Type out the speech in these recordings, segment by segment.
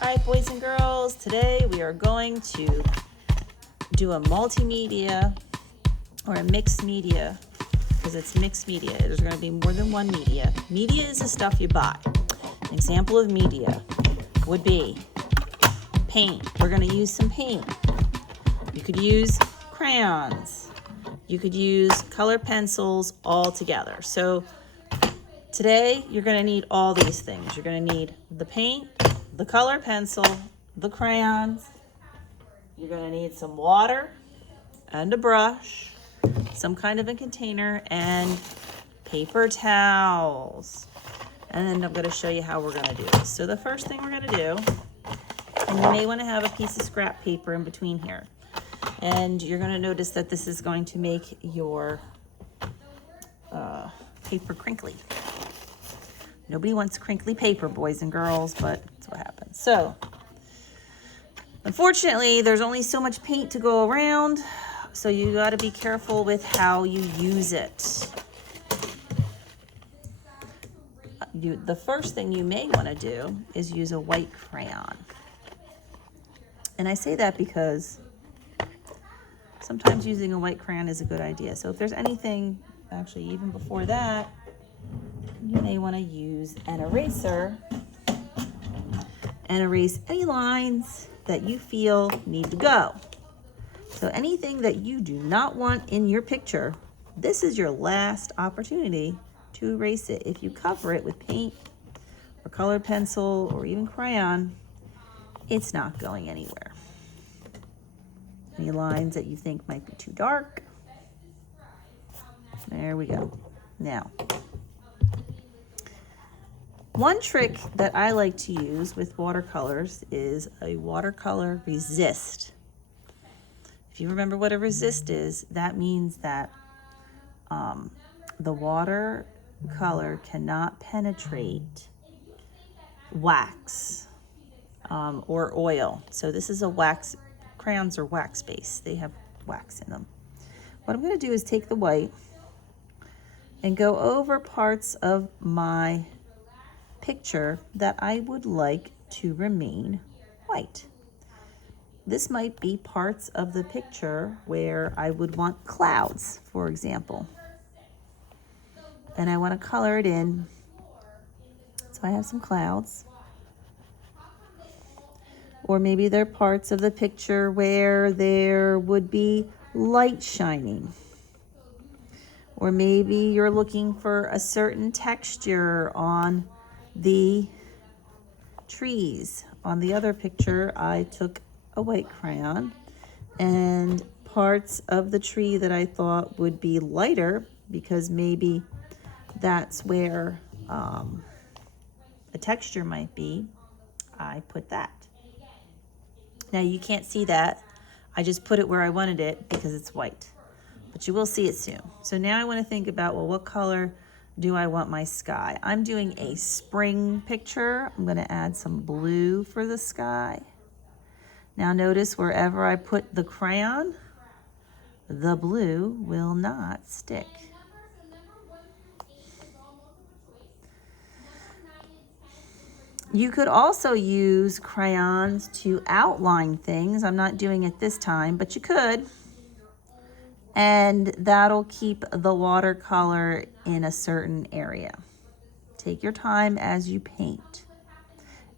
All right, boys and girls, today we are going to do a multimedia or a mixed media, because it's mixed media. There's going to be more than one media. Media is the stuff you buy. An example of media would be paint. We're going to use some paint. You could use crayons. You could use color pencils all together. So today you're going to need all these things. You're going to need the paint, the color pencil, the crayons. You're going to need some water and a brush, some kind of a container, and paper towels. And then I'm going to show you how we're going to do this. So the first thing we're going to do, and you may want to have a piece of scrap paper in between here. And you're going to notice that this is going to make your paper crinkly. Nobody wants crinkly paper, boys and girls, but that's what happens. So, unfortunately, there's only so much paint to go around, so you got to be careful with how you use it. The first thing you may want to do is use a white crayon. And I say that because sometimes using a white crayon is a good idea. So if there's anything, actually even before that, you may want to use an eraser and erase any lines that you feel need to go. So anything that you do not want in your picture, this is your last opportunity to erase it. If you cover it with paint or colored pencil or even crayon, it's not going anywhere. Any lines that you think might be too dark, there we go. Now, one trick that I like to use with watercolors is a watercolor resist. If you remember what a resist is, that means that the watercolor cannot penetrate wax or oil. So this is a wax, crayons are wax based. They have wax in them. What I'm going to do is take the white and go over parts of my picture that I would like to remain white. This might be parts of the picture where I would want clouds, for example. And I want to color it in. So I have some clouds. Or maybe there are parts of the picture where there would be light shining. Or maybe you're looking for a certain texture on the trees. On the other picture, I took a white crayon and parts of the tree that I thought would be lighter, because maybe that's where a texture might be, I put that. Now you can't see that. I just put it where I wanted it because it's white, but you will see it soon. So now I want to think about, well, what color do I want my sky? I'm doing a spring picture. I'm going to add some blue for the sky. Now notice wherever I put the crayon, the blue will not stick. You could also use crayons to outline things. I'm not doing it this time, but you could. And that'll keep the watercolor in a certain area. Take your time as you paint.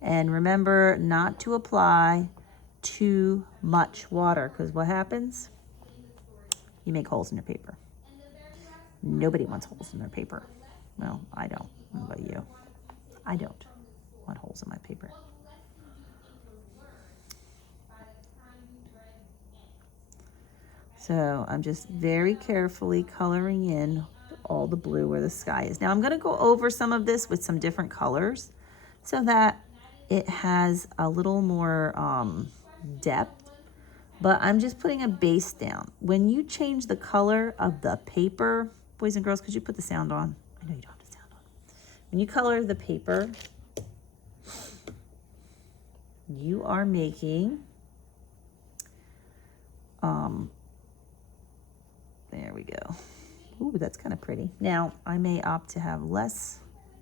And remember not to apply too much water, because what happens? You make holes in your paper. Nobody wants holes in their paper. Well, I don't. What about you? I don't want holes in my paper. So I'm just very carefully coloring in all the blue where the sky is. Now I'm going to go over some of this with some different colors so that it has a little more depth, but I'm just putting a base down. When you change the color of the paper, boys and girls, could you put the sound on? I know you don't have the sound on. When you color the paper, you are making, there we go. Ooh, that's kind of pretty. Now, I may opt to have less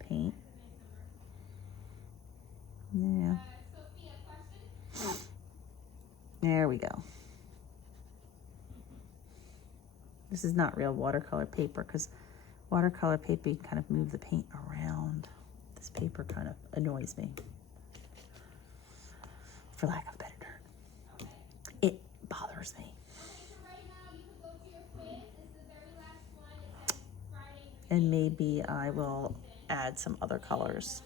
paint. Yeah. There we go. This is not real watercolor paper because watercolor paper, you kind of move the paint around. This paper kind of annoys me, for lack of a better term. It bothers me. And maybe I will add some other colors.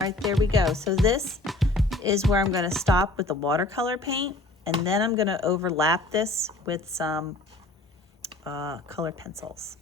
All right, there we go. So this is where I'm going to stop with the watercolor paint, and then I'm going to overlap this with some colored pencils.